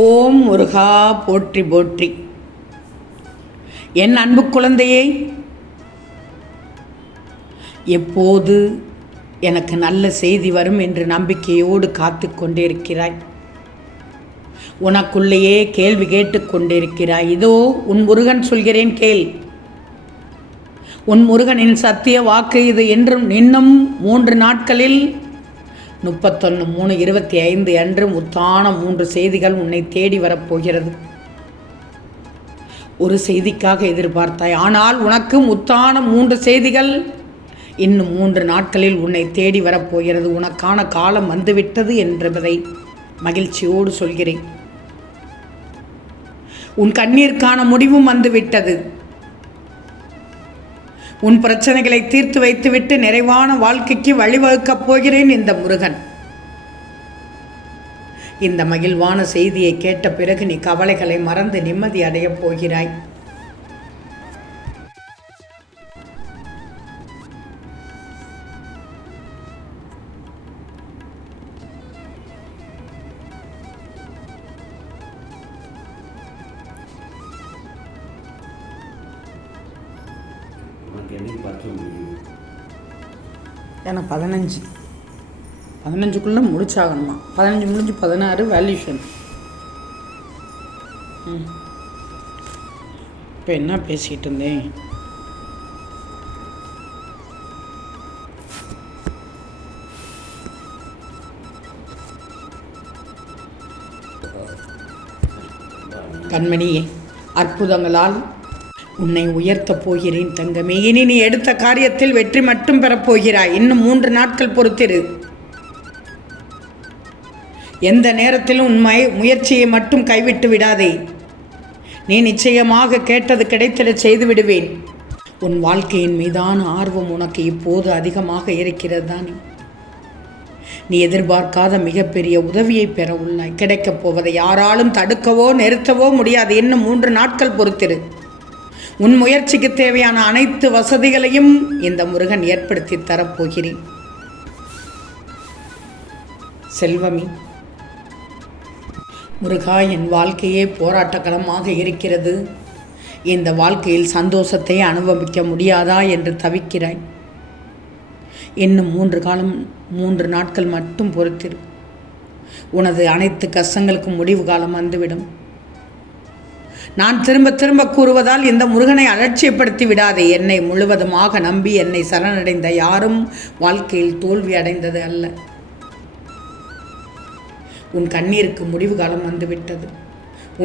ஓம் முருகா போற்றி போற்றி. என் அன்பு குழந்தையே, எப்போது எனக்கு நல்ல செய்தி வரும் என்று நம்பிக்கையோடு காத்து கொண்டிருக்கிறாய். உனக்குள்ளேயே கேள்வி கேட்டு கொண்டிருக்கிறாய். இதோ உன் முருகன் சொல்கிறேன் கேள். உன் முருகனின் சத்திய வாக்கு இது. என்றும் இன்னும் 3 நாட்களில் 31/3/25 அன்று முத்தான 3 செய்திகள் உன்னை தேடி வரப்போகிறது. ஒரு செய்திக்காக எதிர்பார்த்தாய், ஆனால் உனக்கு முத்தான 3 செய்திகள் இன்னும் 3 நாட்களில் உன்னை தேடி வரப்போகிறது. உனக்கான காலம் வந்துவிட்டது என்பதை மகிழ்ச்சியோடு சொல்கிறேன். உன் கண்ணீருக்கான முடிவும் வந்துவிட்டது. உன் பிரச்சனைகளை தீர்த்து வைத்துவிட்டு நிறைவான வாழ்க்கைக்கு வழிவகுக்கப் போகிறேன் இந்த முருகன். இந்த மகிழ்வான செய்தியை கேட்ட பிறகு நீ கவலைகளை மறந்து நிம்மதி அடையப் போகிறாய். ஏன்னா 15 முடிச்சாகணுமா? 15 முடிஞ்சு 16 வேல்யூஷன். இப்போ என்ன பேசிகிட்டு இருந்தேன்? கண்மணியே, அற்புதங்களால் உன்னை உயர்த்தப் போகிறேன் தங்கமே. இனி நீ எடுத்த காரியத்தில் வெற்றி மட்டும் பெறப்போகிறாய். இன்னும் 3 நாட்கள் பொறுத்திரு. எந்த நேரத்திலும் உன் முயற்சியை மட்டும் கைவிட்டு விடாதே. நீ நிச்சயமாக கேட்டது கிடைத்திட செய்து விடுவேன். உன் வாழ்க்கையின் மீதான ஆர்வம் உனக்கு இப்போது அதிகமாக இருக்கிறது தானே? நீ எதிர்பார்க்காத மிகப்பெரிய உதவியை பெற உள்ளாய். கிடைக்கப் போவதை யாராலும் தடுக்கவோ நிறுத்தவோ முடியாது. இன்னும் 3 நாட்கள் பொறுத்திரு. உன் முயற்சிக்கு தேவையான அனைத்து வசதிகளையும் இந்த முருகன் ஏற்படுத்தி தரப்போகிறேன். செல்வமி, முருகா, என் வாழ்க்கையே போராட்டக்களமாக இருக்கிறது. இந்த வாழ்க்கையில் சந்தோஷத்தை அனுபவிக்க முடியாதா என்று தவிக்கிறாய். இன்னும் 3 நாட்கள் மட்டும் பொறுத்திரு. உனது அனைத்து கஷ்டங்களுக்கும் முடிவு காலம் வந்துவிடும். நான் திரும்ப திரும்ப கூறுவதால் இந்த முருகனை அலட்சியப்படுத்தி விடாதே. என்னை முழுவதுமாக நம்பி என்னை சரணடைந்த யாரும் வாழ்க்கையில் தோல்வி அடைந்தது அல்ல. உன் கண்ணீருக்கு முடிவு காலம் வந்துவிட்டது.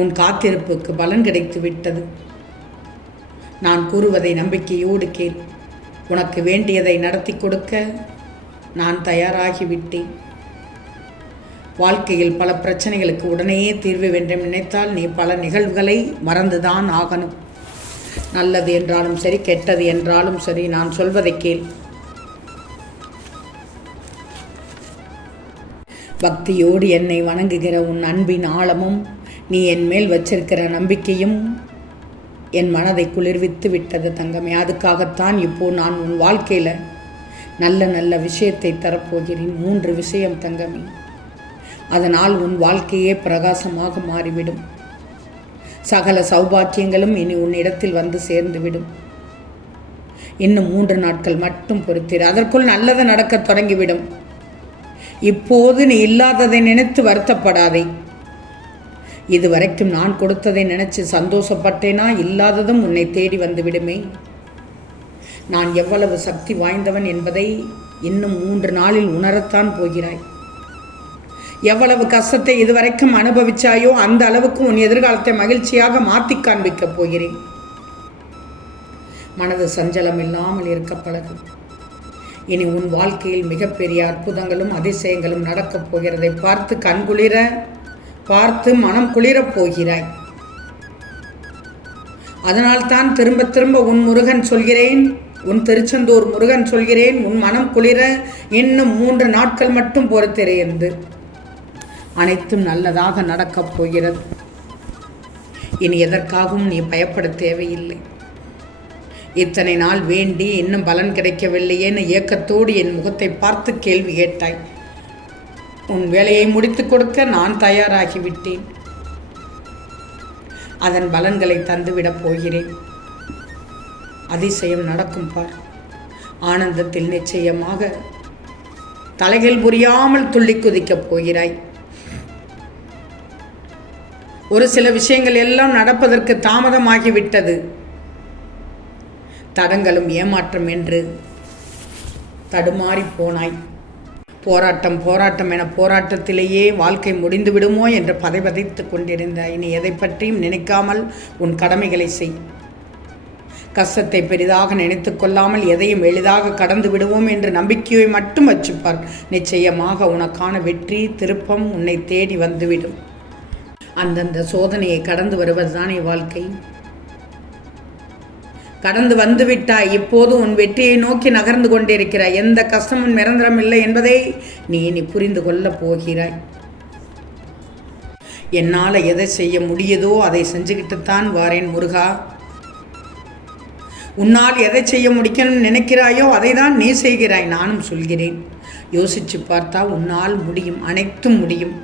உன் காத்திருப்புக்கு பலன் கிடைத்து விட்டது. நான் கூறுவதை நம்பிக்கையோடு கேள். உனக்கு வேண்டியதை நடத்தி கொடுக்க நான் தயாராகிவிட்டேன். வாழ்க்கையில் பல பிரச்சனைகளுக்கு உடனேயே தீர்வு வேண்டும் நினைத்தால் நீ பல நிகழ்வுகளை மறந்துதான் ஆகணும். நல்லது என்றாலும் சரி, கெட்டது என்றாலும் சரி, நான் சொல்வதை கேள். பக்தியோடு என்னை வணங்குகிற உன் அன்பின் ஆழமும் நீ என் மேல் வச்சிருக்கிற நம்பிக்கையும் என் மனதை குளிர்வித்து விட்டது தங்கமே. அதுக்காகத்தான் இப்போ நான் உன் வாழ்க்கையில் நல்ல நல்ல விஷயத்தை தரப்போகிறேன். 3 விஷயம் தங்கமே. அதனால் உன் வாழ்க்கையே பிரகாசமாக மாறிவிடும். சகல சௌபாக்கியங்களும் இனி உன்னிடத்தில் வந்து சேர்ந்துவிடும். இன்னும் 3 நாட்கள் மட்டும் பொறுத்திரு. அதற்குள் நல்லது நடக்க தொடங்கிவிடும். இப்போது நீ இல்லாததை நினைத்து வருத்தப்படாதே. இதுவரைக்கும் நான் கொடுத்ததை நினைச்சு சந்தோஷப்பட்டேனா? இல்லாததும் உன்னை தேடி வந்துவிடுமே. நான் எவ்வளவு சக்தி வாய்ந்தவன் என்பதை இன்னும் 3 நாளில் உணரத்தான் போகிறாய். எவ்வளவு கஷ்டத்தை இதுவரைக்கும் அனுபவிச்சாயோ அந்த அளவுக்கு உன் எதிர்காலத்தை மகிழ்ச்சியாக மாற்றி காண்பிக்கப் போகிறேன். மனது சஞ்சலம் இல்லாமல் இருக்க பழகு. இனி உன் வாழ்க்கையில் மிகப்பெரிய அற்புதங்களும் அதிசயங்களும் நடக்கப் போகிறதை பார்த்து கண்குளிர பார்த்து மனம் குளிரப் போகிறாய். அதனால்தான் திரும்ப திரும்ப உன் முருகன் சொல்கிறேன், உன் திருச்செந்தூர் முருகன் சொல்கிறேன், உன் மனம் குளிர இன்னும் 3 நாட்கள் மட்டும் பொறுத்திரு என்று. அனைத்தும் நல்லதாக நடக்கப் போகிறது. இனி எதற்காகவும் நீ பயப்பட தேவையில்லை. இத்தனை நாள் வேண்டி இன்னும் பலன் கிடைக்கவில்லையேன்னு ஏக்கத்தோடு என் முகத்தை பார்த்து கேள்வி கேட்டாய். உன் வேலையை முடித்து கொடுக்க நான் தயாராகிவிட்டேன். அதன் பலன்களை தந்துவிடப் போகிறேன். அதிசயம் நடக்கும் பார். ஆனந்தத்தில் நிச்சயமாக தலைகள் புரியாமல் துள்ளி குதிக்கப் போகிறாய். ஒரு சில விஷயங்கள் எல்லாம் நடப்பதற்கு தாமதமாகிவிட்டது. தடங்களும் ஏமாற்றம் என்று தடுமாறி போனாய். போராட்டம் போராட்டம் என போராட்டத்திலேயே வாழ்க்கை முடிந்து விடுமோ என்று பதைபதைத்து கொண்டிருந்தாய். இனி எதை பற்றியும் நினைக்காமல் உன் கடமைகளை செய். கஷ்டத்தை பெரிதாக நினைத்து கொள்ளாமல் எதையும் எளிதாக கடந்து விடுவோம் என்று நம்பிக்கையை மட்டும் வச்சுப்பார். நிச்சயமாக உனக்கான வெற்றி திருப்பம் உன்னை தேடி வந்துவிடும். அந்தந்த சோதனையை கடந்து வருவதுதானே வாழ்க்கை. கடந்து வந்துவிட்டாய். இப்போது உன் வெற்றியை நோக்கி நகர்ந்து கொண்டிருக்கிறாய். எந்த கஷ்டமும் நிரந்தரம் இல்லை என்பதை நீ புரிந்து கொள்ளப் போகிறாய். என்னால் எதை செய்ய முடியுதோ அதை செஞ்சுக்கிட்டுத்தான் வாரேன் முருகா. உன்னால் எதை செய்ய முடிக்கணும்னு நினைக்கிறாயோ அதை தான் நீ செய்கிறாய். நானும் சொல்கிறேன். யோசித்து பார்த்தா உன்னால் முடியும், அனைத்தும் முடியும்.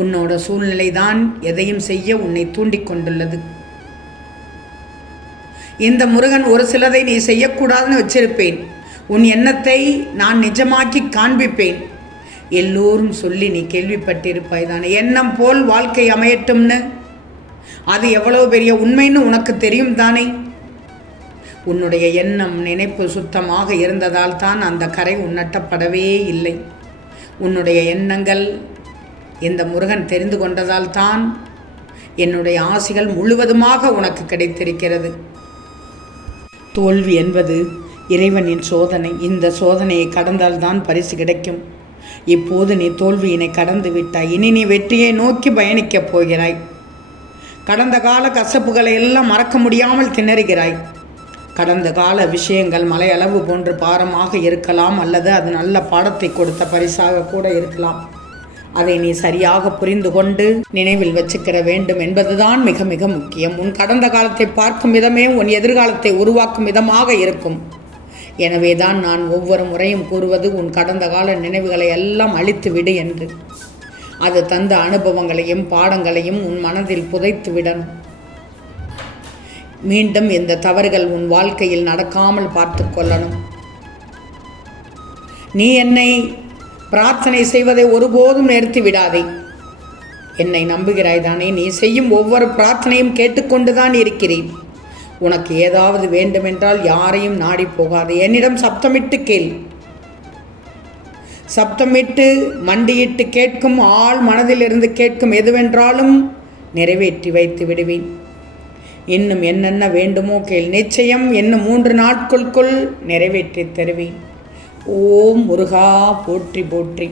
உன்னோட சூழ்நிலை தான் எதையும் செய்ய உன்னை தூண்டிக் கொண்டுள்ளது. இந்த முருகன் ஒரு சிலதை நீ செய்யக்கூடாதுன்னு வச்சிருப்பேன். உன் எண்ணத்தை நான் நிஜமாக்கி காண்பிப்பேன். எல்லோரும் சொல்லி நீ கேள்விப்பட்டிருப்பாய் தானே, எண்ணம் போல் வாழ்க்கை அமையட்டும்னு. அது எவ்வளவு பெரிய உண்மைன்னு உனக்கு தெரியும் தானே. உன்னுடைய எண்ணம் நினைப்பு சுத்தமாக இருந்ததால் தான் அந்த கரை உன்னட்டப்படவே இல்லை. உன்னுடைய எண்ணங்கள் இந்த முருகன் தெரிந்து கொண்டதால் தான் என்னுடைய ஆசைகள் முழுவதுமாக உனக்கு கிடைத்திருக்கிறது. தோல்வி என்பது இறைவனின் சோதனை. இந்த சோதனையை கடந்தால்தான் பரிசு கிடைக்கும். இப்போது நீ தோல்வியினை கடந்து விட்டாய். இனி நீ வெற்றியை நோக்கி பயணிக்கப் போகிறாய். கடந்த கால கசப்புகளை எல்லாம் மறக்க முடியாமல் திணறுகிறாய். கடந்த கால விஷயங்கள் மலையளவு போன்று பாரமாக இருக்கலாம், அல்லது அது நல்ல பாடத்தை கொடுத்த பரிசாக கூட இருக்கலாம். அதை நீ சரியாக புரிந்து கொண்டு நினைவில் வச்சுக்கிற வேண்டும் என்பதுதான் மிக மிக முக்கியம். உன் கடந்த காலத்தை பார்க்கும் விதமே உன் எதிர்காலத்தை உருவாக்கும் விதமாக இருக்கும். எனவே தான் நான் ஒவ்வொரு முறையும் கூறுவது, உன் கடந்த கால நினைவுகளை எல்லாம் அழித்து விடு என்று. அது தந்த அனுபவங்களையும் பாடங்களையும் உன் மனதில் புதைத்து விடணும். மீண்டும் இந்த தவறுகள் உன் வாழ்க்கையில் நடக்காமல் பார்த்து கொள்ளணும். நீ என்னை பிரார்த்தனை செய்வதை ஒருபோதும் நிறுத்தி விடாதே. என்னை நம்புகிறாய் தானே? நீ செய்யும் ஒவ்வொரு பிரார்த்தனையும் கேட்டுக்கொண்டுதான் இருக்கிறேன். உனக்கு ஏதாவது வேண்டுமென்றால் யாரையும் நாடி போகாதே. என்னிடம் சப்தமிட்டு கேள். சப்தமிட்டு மண்டியிட்டு கேட்கும் ஆள் மனதிலிருந்து கேட்கும் எதுவென்றாலும் நிறைவேற்றி வைத்து விடுவேன். இன்னும் என்னென்ன வேண்டுமோ கேள். நிச்சயம் இன்னும் 3 நாட்களுக்குள் நிறைவேற்றி தருவேன். ஓம் முருகா போற்றி போற்றி.